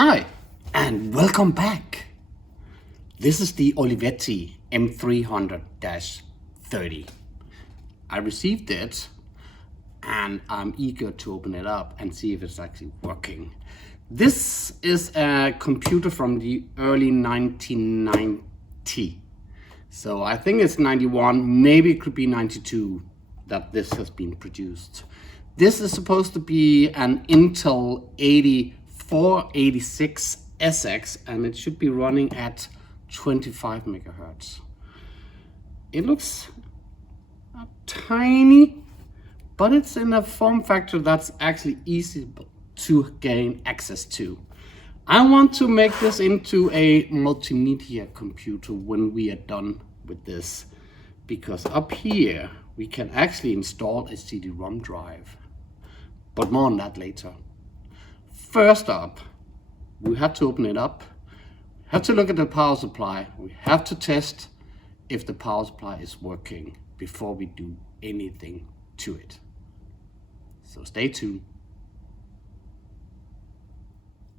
Hi, and welcome back. This is the Olivetti M300-30. I received it, and I'm eager to open it up and see if it's actually working. This is a computer from the early 1990. So I think it's 91, maybe it could be 92 that this has been produced. This is supposed to be an Intel 8486SX, and it should be running at 25 megahertz. It looks tiny, but it's in a form factor that's actually easy to gain access to. I want to make this into a multimedia computer when we are done with this, because up here we can actually install a CD-ROM drive. But more on that later. First up, we have to open it up, have to look at the power supply, we have to test if the power supply is working before we do anything to it. So stay tuned.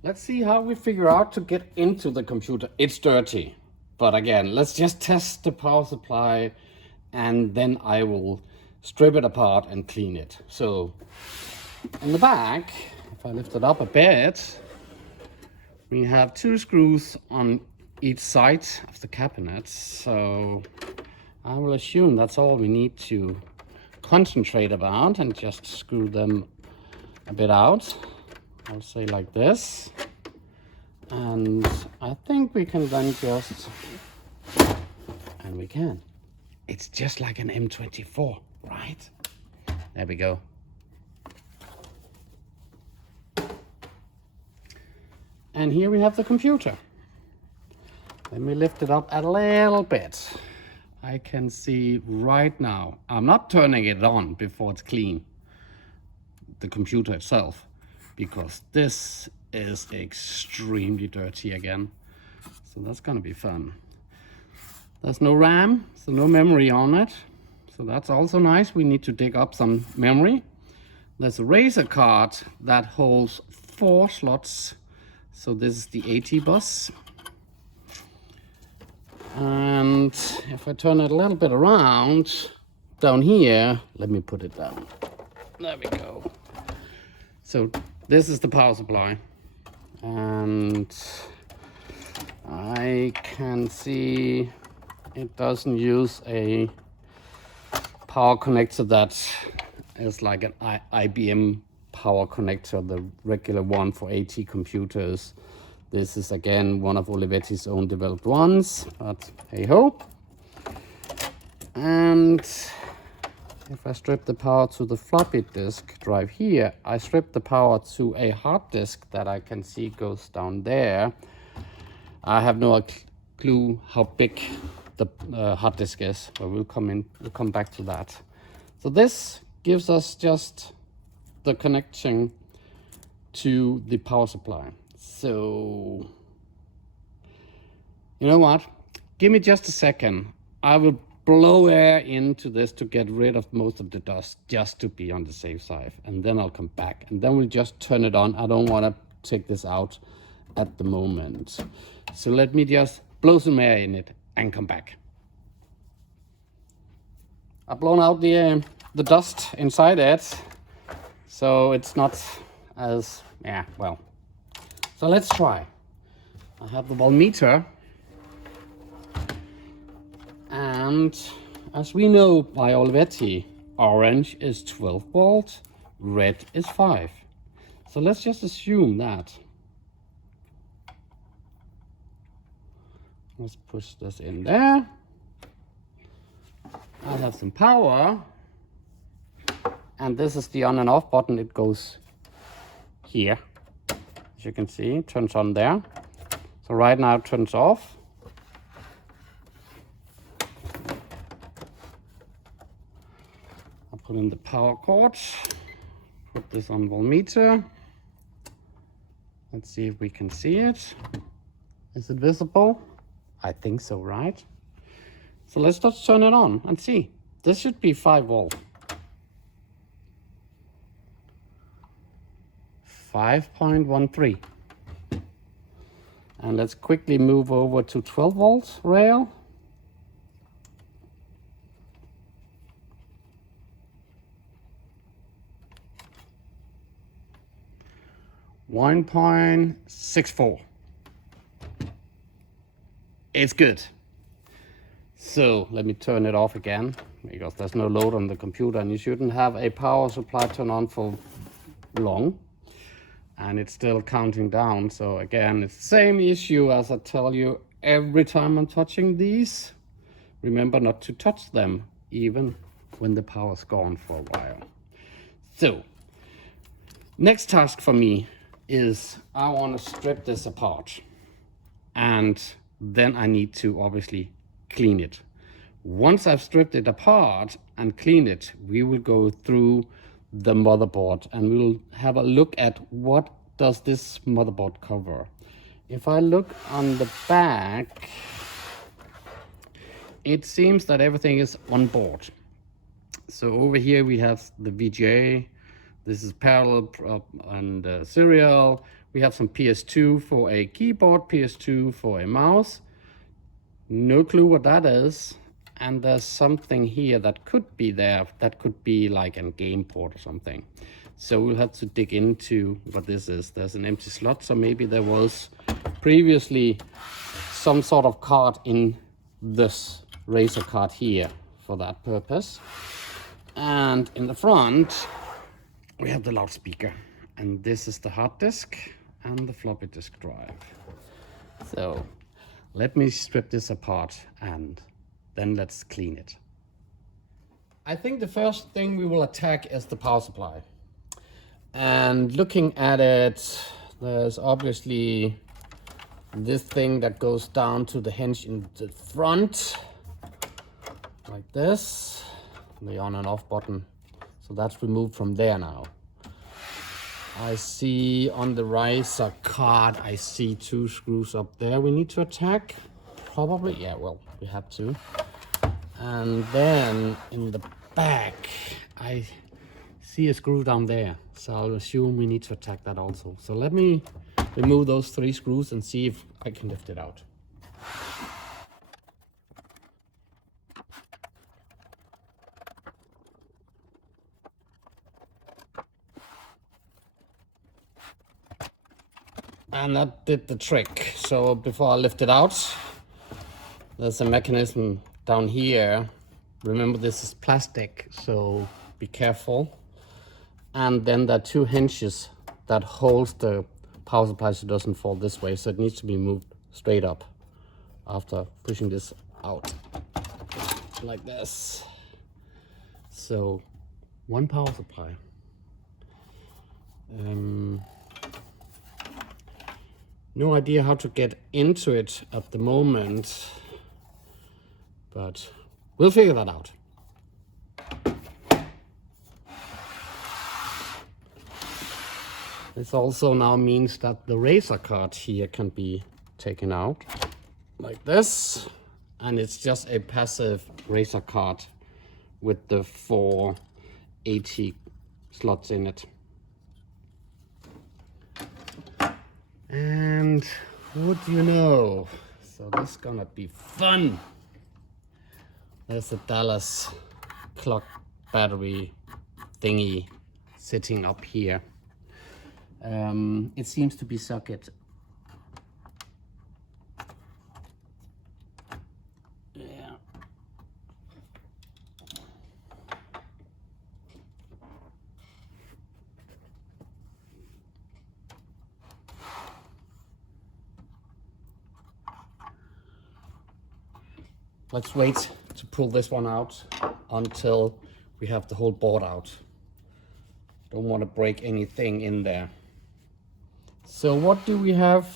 Let's see how we figure out to get into the computer. It's dirty, but again, let's just test the power supply and then I will strip it apart and clean it. So in the back, if I lift it up a bit, we have two screws on each side of the cabinet. So I will assume that's all we need to concentrate about and just screw them a bit out. I'll say like this. And I think we can then just, and we can. It's just like an M24, right? There we go. And here we have the computer. Let me lift it up a little bit. I can see right now, I'm not turning it on before it's clean, the computer itself, because this is extremely dirty again. So that's gonna be fun. There's no RAM, so no memory on it. So that's also nice. We need to dig up some memory. There's a Razer card that holds 4 slots. So this is the AT bus. And if I turn it a little bit around, down here, let me put it down. There we go. So this is the power supply. And I can see it doesn't use a power connector that is like an IBM power connector, the regular one for AT computers. This is again one of Olivetti's own developed ones, but hey ho. And if I strip the power to the floppy disk drive here, I strip the power to a hard disk that I can see goes down there. I have no clue how big the hard disk is, but we'll come back to that. So this gives us just the connection to the power supply. So you know what, give me just a second. I will blow air into this to get rid of most of the dust, just to be on the safe side, and then I'll come back and then we'll just turn it on. I don't want to take this out at the moment, so let me just blow some air in it and come back. I've blown out the dust inside it, so it's not as, well. So let's try. I have the voltmeter, and as we know by Olivetti, orange is 12 volt, red is 5. So let's just assume that. Let's push this in there. I have some power, and this is the on and off button. It goes here. As you can see, it turns on there. So right now it turns off. I'll put in the power cord, put this on voltmeter. Let's see if we can see it. Is it visible? I think so, right? So let's just turn it on and see. This should be 5 volt. 5.13. And let's quickly move over to 12 volts rail. .64. It's good. So let me turn it off again, because there's no load on the computer and you shouldn't have a power supply turned on for long. And it's still counting down. So again, it's the same issue as I tell you every time I'm touching these. Remember not to touch them even when the power's gone for a while. So next task for me is I want to strip this apart, and then I need to obviously clean it. Once I've stripped it apart and cleaned it, we will go through the motherboard and we'll have a look at what does this motherboard cover. If I look on the back, it seems that everything is on board. So over here we have the VGA, this is parallel and serial. We have some PS2 for a keyboard, PS2 for a mouse. No clue what that is. And there's something here that could be there, that could be like a game port or something. So we'll have to dig into what this is. There's an empty slot, so maybe there was previously some sort of card in this Razer card here for that purpose. And in the front, we have the loudspeaker. And this is the hard disk and the floppy disk drive. So let me strip this apart and then let's clean it. I think the first thing we will attack is the power supply. And looking at it, there's obviously this thing that goes down to the hinge in the front, like this, the on and off button. So that's removed from there now. I see on the Razer card, I see 2 screws up there we need to attack. Probably, yeah, well, we have to. And then in the back, I see a screw down there. So I'll assume we need to attack that also. So let me remove those 3 screws and see if I can lift it out. And that did the trick. So before I lift it out, there's a mechanism down here. Remember, this is plastic, so be careful. And then there are 2 hinges that holds the power supply so it doesn't fall this way. So it needs to be moved straight up after pushing this out like this. So 1 power supply. No idea how to get into it at the moment, but we'll figure that out. This also now means that the Razer card here can be taken out like this, and it's just a passive Razer card with the 4 AT slots in it. And what do you know? So this is gonna be fun. There's a Dallas clock battery thingy sitting up here. It seems to be socket. Yeah. Let's wait to pull this one out until we have the whole board out. Don't want to break anything in there. So what do we have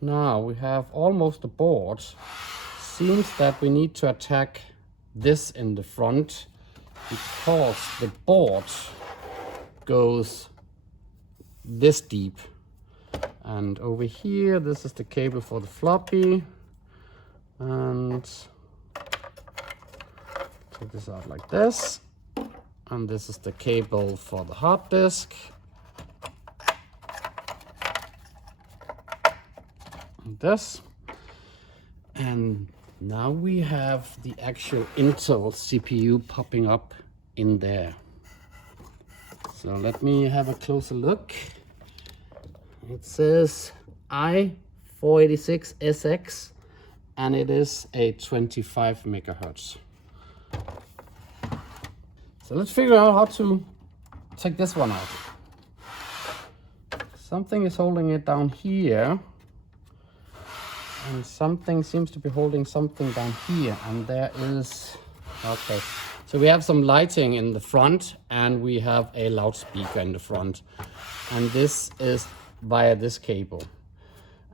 now? We have almost the board. Seems that we need to attack this in the front because the board goes this deep. And over here, this is the cable for the floppy. And take this out like this. And this is the cable for the hard disk. like this. And now we have the actual Intel CPU popping up in there. So let me have a closer look. It says i486SX and it is a 25 megahertz. So let's figure out how to take this one out. Something is holding it down here, and something seems to be holding something down here, and there is, okay. So we have some lighting in the front and we have a loudspeaker in the front, and this is via this cable.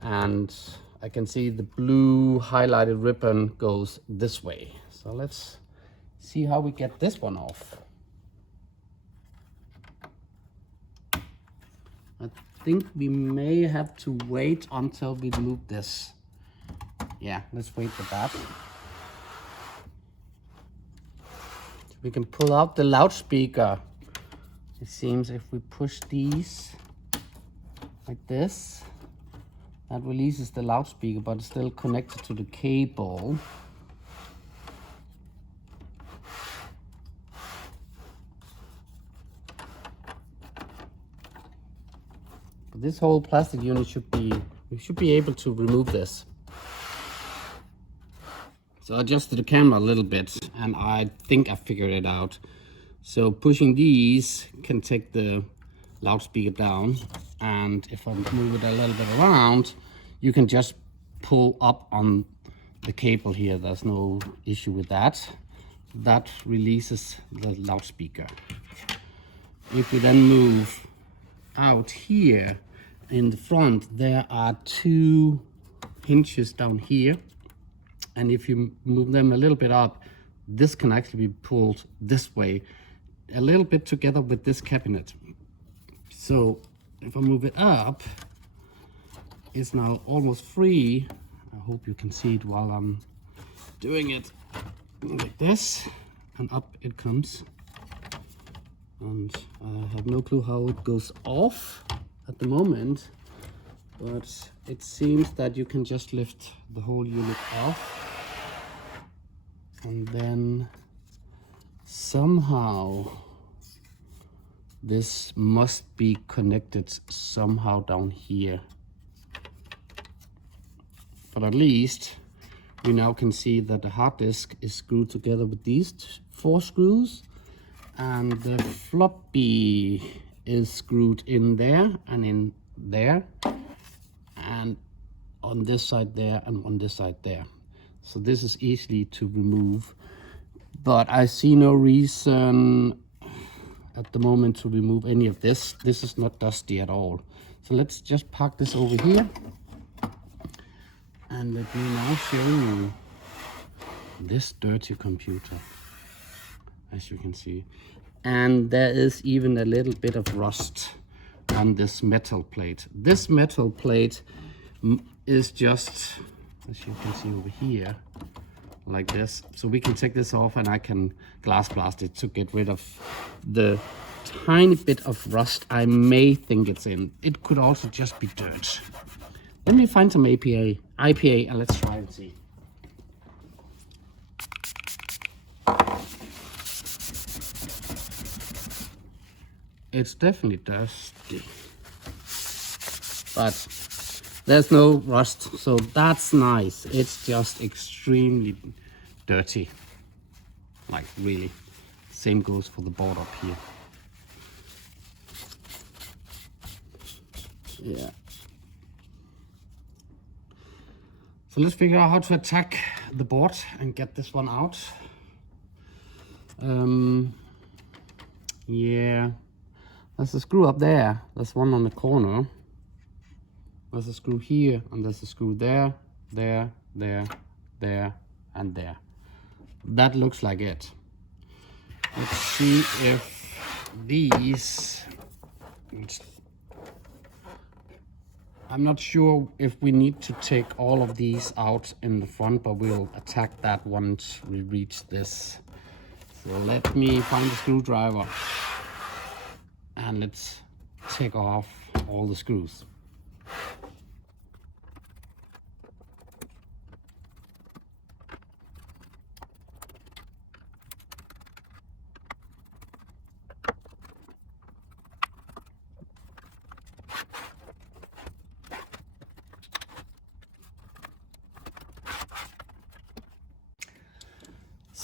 And I can see the blue highlighted ribbon goes this way. So let's see how we get this one off. I think we may have to wait until we move this. Yeah, let's wait for that. We can pull out the loudspeaker. It seems if we push these like this, that releases the loudspeaker, but it's still connected to the cable. But this whole plastic unit we should be able to remove this. So I adjusted the camera a little bit and I think I figured it out. So pushing these can take the loudspeaker down, and if I move it a little bit around, you can just pull up on the cable here. There's no issue with that. That releases the loudspeaker. If we then move out here in the front, there are two hinges down here, and if you move them a little bit up, this can actually be pulled this way a little bit together with this cabinet. So if I move it up, it's now almost free. I hope you can see it while I'm doing it like this, and up it comes. And I have no clue how it goes off at the moment, but it seems that you can just lift the whole unit off, and then somehow this must be connected somehow down here. But at least we now can see that the hard disk is screwed together with these 4 screws, and the floppy is screwed in there and in there, and on this side there and on this side there. So this is easy to remove, but I see no reason at the moment to remove any of this. This is not dusty at all. So let's just park this over here, and let me now show you this dirty computer, as you can see. And there is even a little bit of rust on this metal plate. This metal plate is just, as you can see over here, like this. So we can take this off and I can glass blast it to get rid of the tiny bit of rust I may think it's in. It could also just be dirt. Let me find some IPA and let's try and see. It's definitely dusty, but there's no rust, so that's nice. It's just extremely dirty, like really. Same goes for the board up here. Yeah. So let's figure out how to attack the board and get this one out. Yeah. There's a screw up there. There's one on the corner. There's a screw here, and there's a screw there, there, there, there, and there. That looks like it. Let's see if these... I'm not sure if we need to take all of these out in the front, but we'll attack that once we reach this. So let me find the screwdriver. And let's take off all the screws.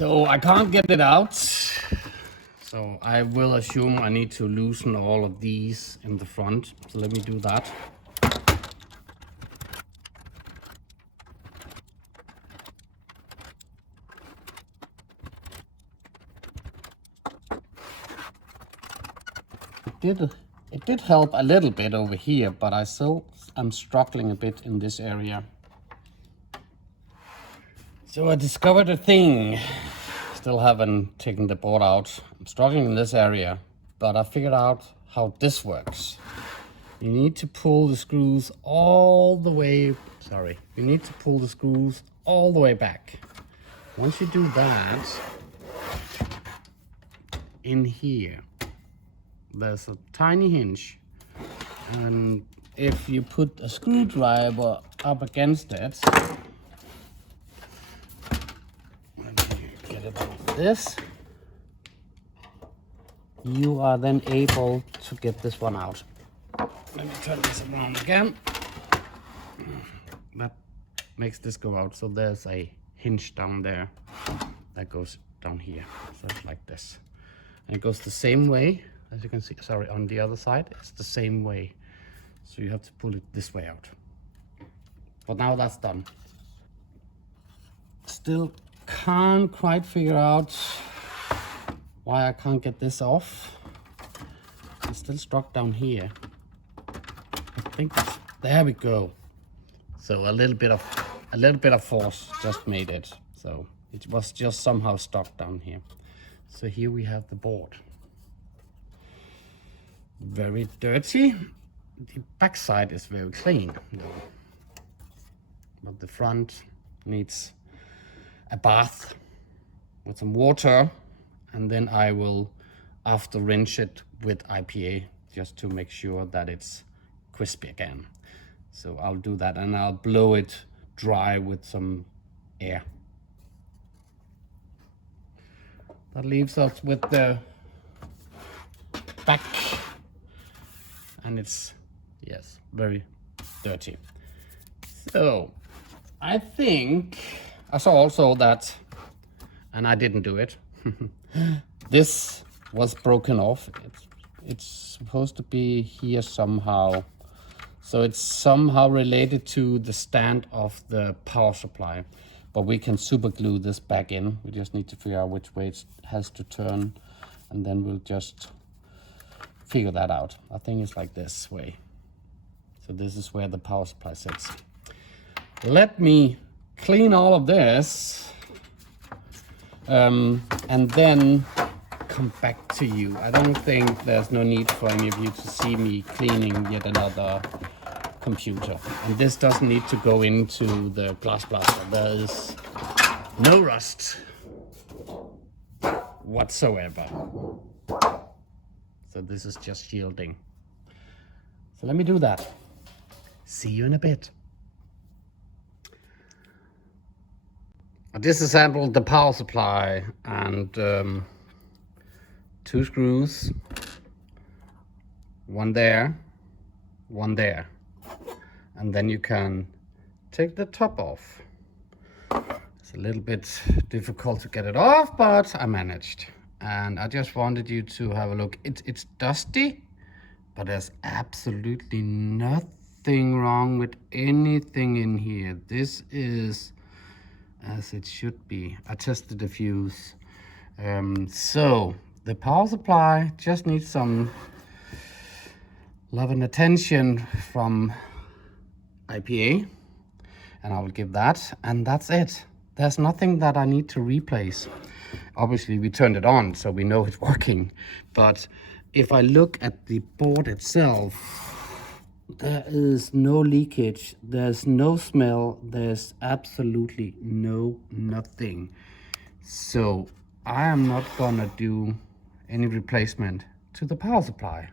So I can't get it out. So I will assume I need to loosen all of these in the front. So let me do that. It did help a little bit over here, but I'm struggling a bit in this area. So I discovered a thing. Still haven't taken the board out. I'm struggling in this area, but I figured out how this works. You need to pull the screws all the way, you need to pull the screws all the way back. Once you do that, in here, there's a tiny hinge. And if you put a screwdriver up against it, this, you are then able to get this one out. Let me turn this around again. That makes this go out. So there's a hinge down there that goes down here. So it's like this. And it goes the same way, as you can see, on the other side, it's the same way. So you have to pull it this way out. But now that's done. Still can't quite figure out why I can't get this off. It's still stuck down here. I think there we go. So a little bit of force just made it. So it was just somehow stuck down here. So here we have the board. Very dirty. The back side is very clean though. But the front needs a bath with some water, and then I will after rinse it with IPA just to make sure that it's crispy again. So I'll do that, and I'll blow it dry with some air. That leaves us with the back, and it's, yes, very dirty. So I think I saw also that, and I didn't do it, this was broken off. It's supposed to be here somehow. So it's somehow related to the stand of the power supply. But we can super glue this back in. We just need to figure out which way it has to turn, and then we'll just figure that out. I think it's like this way. So this is where the power supply sits. Let me clean all of this and then come back to you. I don't think there's no need for any of you to see me cleaning yet another computer. And this doesn't need to go into the glass blaster. There is no rust whatsoever. So this is just shielding. So let me do that. See you in a bit. I disassembled the power supply and 2 screws, one there, and then you can take the top off. It's a little bit difficult to get it off, but I managed. And I just wanted you to have a look. It's dusty, but there's absolutely nothing wrong with anything in here. This is as it should be. I tested the fuse. So the power supply just needs some love and attention from IPA, and I will give that, and that's it. There's nothing that I need to replace. Obviously we turned it on, so we know it's working, but if I look at the board itself, there is no leakage, there's no smell, there's absolutely nothing. So I am not gonna do any replacement to the power supply.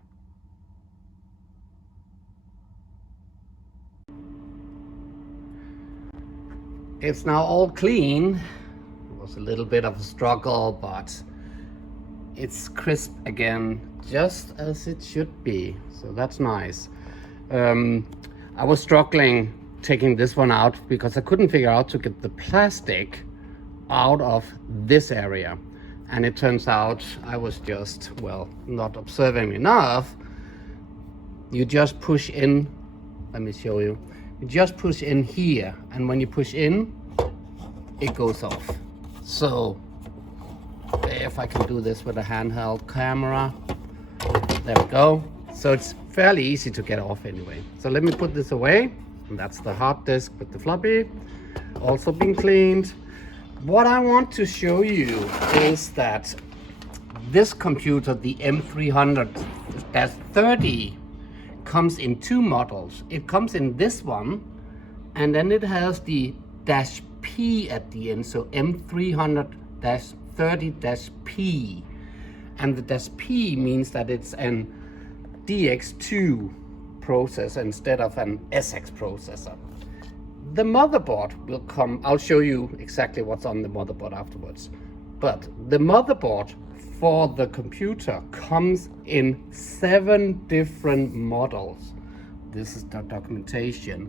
It's now all clean. It was a little bit of a struggle, but it's crisp again, just as it should be. So that's nice. I was struggling taking this one out because I couldn't figure out to get the plastic out of this area. And it turns out I was just, well, not observing enough. You just push in, let me show you. You just push in here, and when you push in, it goes off. So, if I can do this with a handheld camera, there we go. So it's fairly easy to get off anyway. So let me put this away, and that's the hard disk with the floppy, also been cleaned. What I want to show you is that this computer, the M300-30, comes in two models. It comes in this one, and then it has the -P at the end, so M300-30-P. And the -P means that it's an DX2 processor instead of an SX processor. The motherboard will come, I'll show you exactly what's on the motherboard afterwards. But the motherboard for the computer comes in 7 different models. This is the documentation.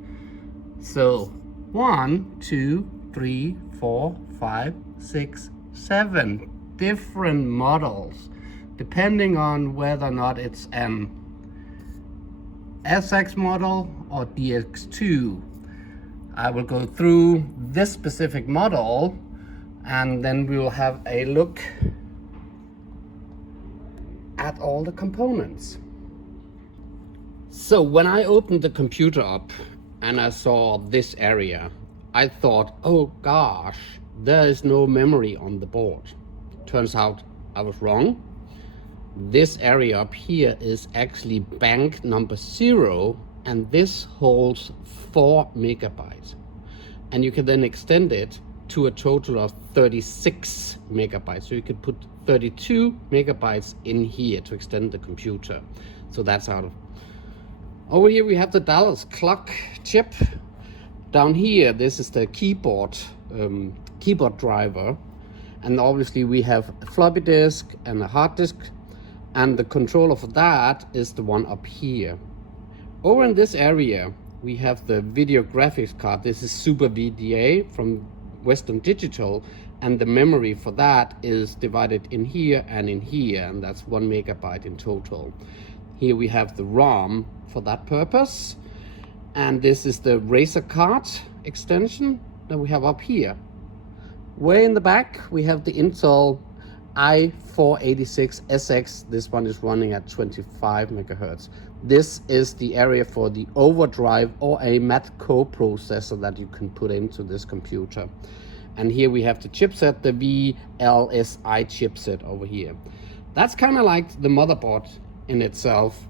So 1, 2, 3, 4, 5, 6, 7 different models, depending on whether or not it's an SX model or DX2. I will go through this specific model, and then we will have a look at all the components. So when I opened the computer up and I saw this area, I thought, oh gosh, there is no memory on the board. Turns out I was wrong. This area up here is actually bank number 0, and this holds 4 megabytes. And you can then extend it to a total of 36 megabytes. So you could put 32 megabytes in here to extend the computer. So that's out of. Over here we have the Dallas clock chip. Down here, this is the keyboard driver. And obviously we have a floppy disk and a hard disk. And the controller for that is the one up here. Over in this area, we have the video graphics card. This is Super VDA from Western Digital, and the memory for that is divided in here, and that's 1 megabyte in total. Here we have the ROM for that purpose, and this is the Razer card extension that we have up here. Way in the back, we have the Intel i486SX. This one is running at 25 megahertz. This is the area for the overdrive or a Mat co-processor that you can put into this computer. And here we have the chipset, the VLSI chipset over here. That's kind of like the motherboard in itself.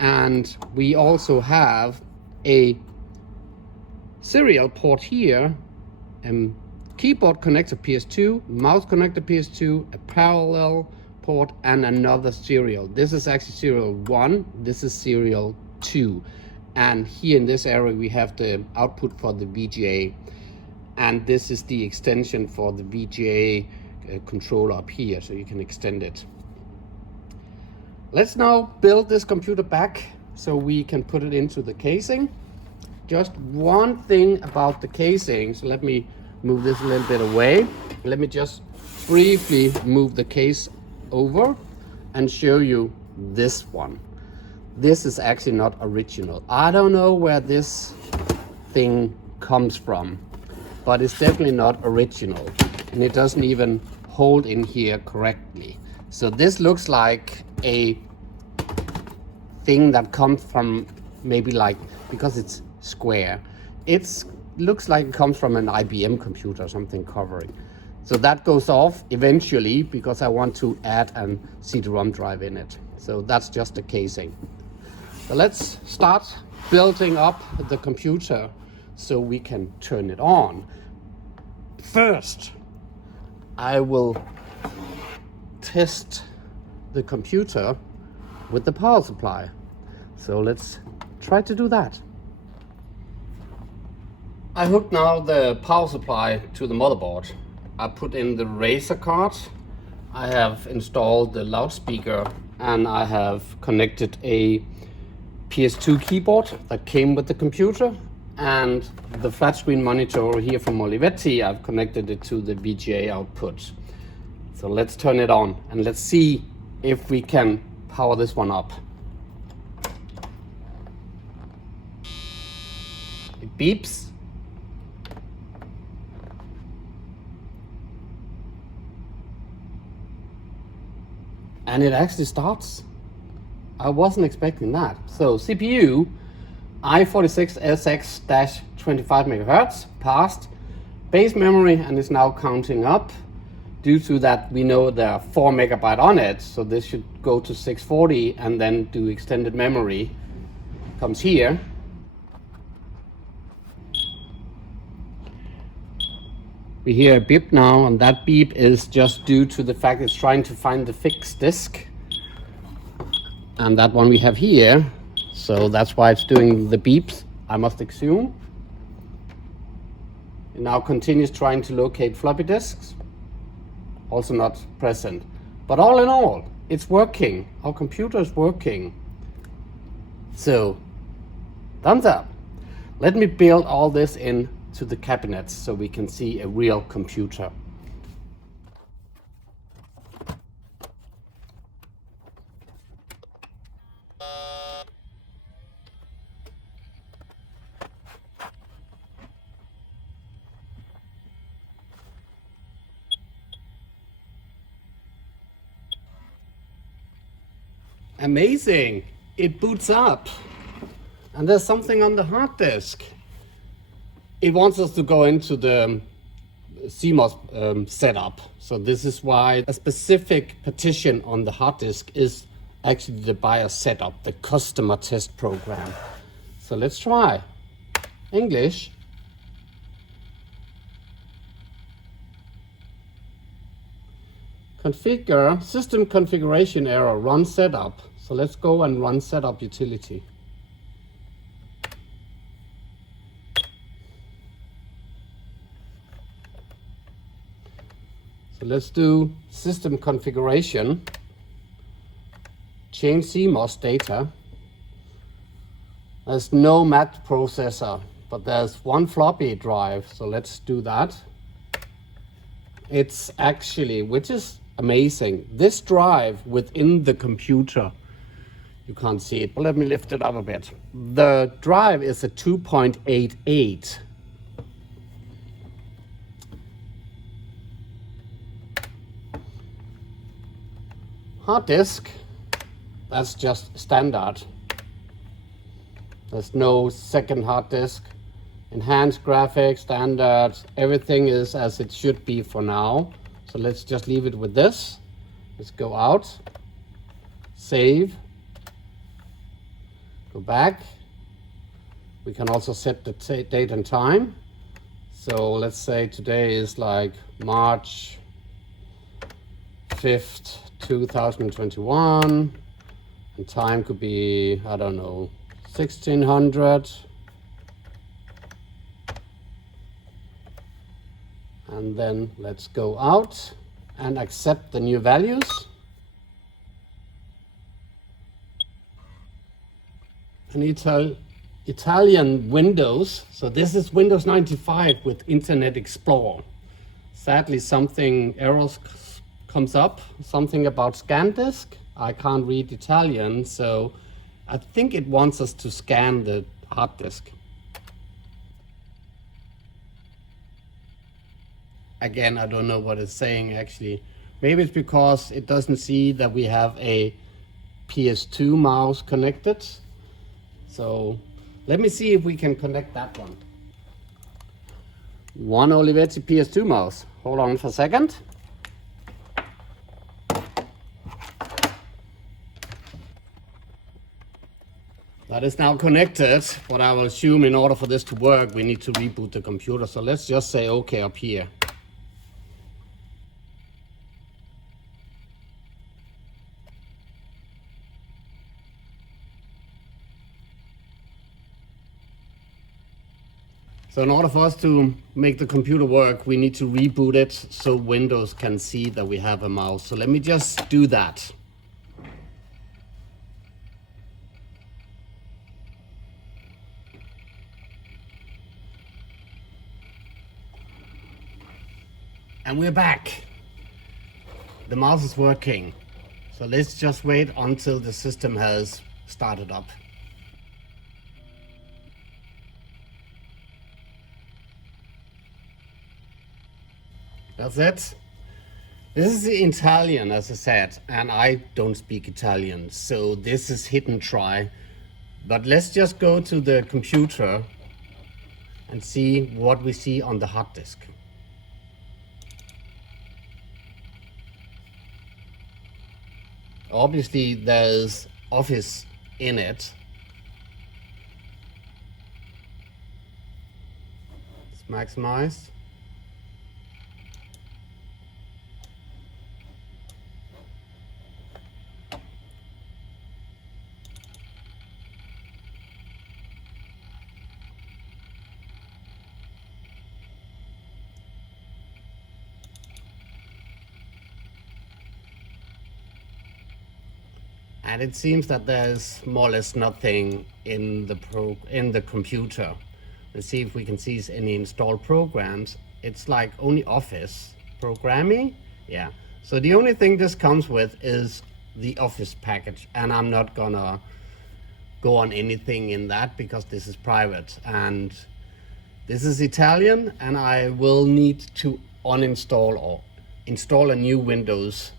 And we also have a serial port here, keyboard connector PS2, mouse connector PS2, a parallel port, and another serial. This is actually serial 1, this is serial 2. And here in this area we have the output for the VGA, and this is the extension for the VGA controller up here, so you can extend it. Let's now build this computer back so we can put it into the casing. Just one thing about the casing, so let me move this a little bit away. Let me just briefly move the case over and show you this one. This is actually not original. I don't know where this thing comes from, but it's definitely not original, and it doesn't even hold in here correctly. So this looks like a thing that comes from maybe, like, because it's square, it looks like it comes from an IBM computer or something covering. So that goes off eventually because I want to add a CD-ROM drive in it. So that's just the casing. So let's start building up the computer so we can turn it on. First, I will test the computer with the power supply. So let's try to do that. I hooked now the power supply to the motherboard. I put in the Razer card, I have installed the loudspeaker, and I have connected a PS2 keyboard that came with the computer, and the flat screen monitor over here from Olivetti, I've connected it to the VGA output. So let's turn it on and let's see if we can power this one up. It beeps. And it actually starts. I wasn't expecting that. So CPU, i46SX-25 MHz, passed. Base memory, and is now counting up. Due to that, we know there are 4 MB on it, so this should go to 640 and then do extended memory. Comes here. We hear a beep now, and that beep is just due to the fact it's trying to find the fixed disk. And that one we have here, so that's why it's doing the beeps, I must assume. It now continues trying to locate floppy disks, also not present. But all in all, it's working. Our computer is working. So, thumbs up. Let me build all this in to the cabinets so we can see a real computer. Amazing! It boots up. And there's something on the hard disk. It wants us to go into the CMOS setup. So this is why a specific partition on the hard disk is actually the BIOS setup, the customer test program. So let's try. English. Configure, system configuration error, run setup. So let's go and run setup utility. So let's do system configuration, change CMOS data. There's no math processor, but there's one floppy drive, so let's do that. It's actually, which is amazing, this drive within the computer, you can't see it, but let me lift it up a bit. The drive is a 2.88. Hard disk, that's just standard. There's no second hard disk. Enhanced graphics, standard, everything is as it should be for now. So let's just leave it with this. Let's go out, save, go back. We can also set the date and time. So let's say today is like March 5th, 2021, and time could be, I don't know, 1600. And then let's go out and accept the new values. And Italian Windows. So this is Windows 95 with Internet Explorer. Sadly, something errors comes up, something about scan disk. I can't read Italian, so I think it wants us to scan the hard disk. Again, I don't know what it's saying actually. Maybe it's because it doesn't see that we have a PS2 mouse connected. So let me see if we can connect that one. One Olivetti PS2 mouse. Hold on for a second. That is now connected, but I will assume in order for this to work, we need to reboot the computer. So let's just say OK up here. So in order for us to make the computer work, we need to reboot it so Windows can see that we have a mouse. So let me just do that. And we're back. The mouse is working. So let's just wait until the system has started up. That's it. This is the Italian, as I said, and I don't speak Italian, so this is hit and try. But let's just go to the computer and see what we see on the hard disk. Obviously, there's Office in it. It's maximized. And it seems that there's more or less nothing in the computer. Let's see if we can see any installed programs. It's like only Office programming. Yeah. So the only thing this comes with is the Office package, and I'm not gonna go on anything in that because this is private and this is Italian, and I will need to uninstall or install a new Windows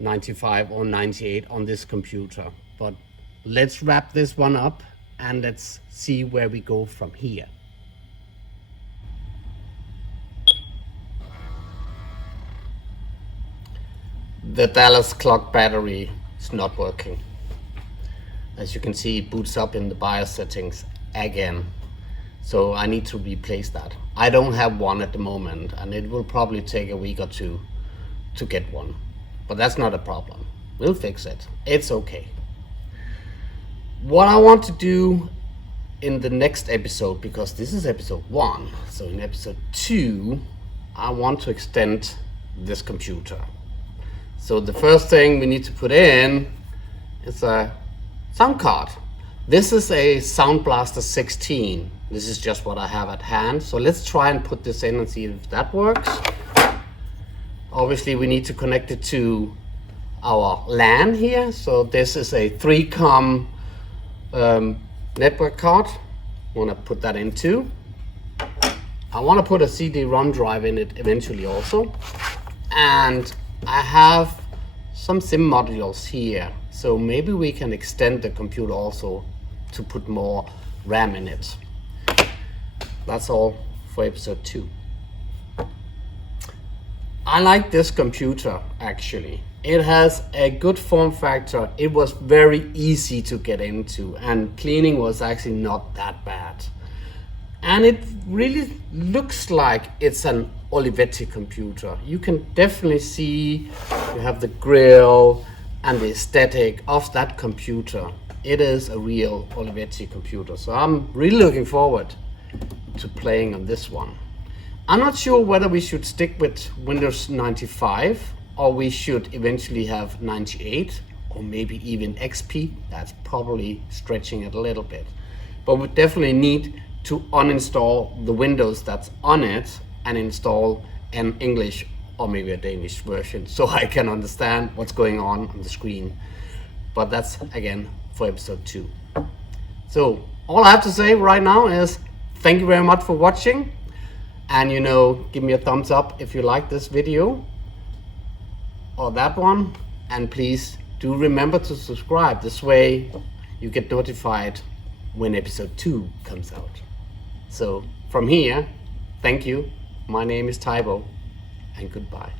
95 or 98 on this computer. But let's wrap this one up and let's see where we go from here. The Dallas clock battery is not working. As you can see, it boots up in the BIOS settings again. So I need to replace that. I don't have one at the moment, and it will probably take a week or two to get one. But that's not a problem. We'll fix it. It's okay. What I want to do in the next episode, because this is episode 1, so in episode 2, I want to extend this computer. So the first thing we need to put in is a sound card. This is a Sound Blaster 16. This is just what I have at hand. So let's try and put this in and see if that works. Obviously, we need to connect it to our LAN here. So this is a 3-COM network card. I want to put that in too. I want to put a CD-ROM drive in it eventually also. And I have some SIM modules here. So maybe we can extend the computer also to put more RAM in it. That's all for episode 2. I like this computer actually. It has a good form factor. It was very easy to get into, and cleaning was actually not that bad. And it really looks like it's an Olivetti computer. You can definitely see you have the grill and the aesthetic of that computer. It is a real Olivetti computer. So I'm really looking forward to playing on this one. I'm not sure whether we should stick with Windows 95 or we should eventually have 98 or maybe even XP. That's probably stretching it a little bit. But we definitely need to uninstall the Windows that's on it and install an English or maybe a Danish version so I can understand what's going on the screen. But that's again for episode 2. So all I have to say right now is thank you very much for watching. And give me a thumbs up if you like this video or that one. And please do remember to subscribe. This way you get notified when episode 2 comes out. So from here, thank you. My name is Tybo, and goodbye.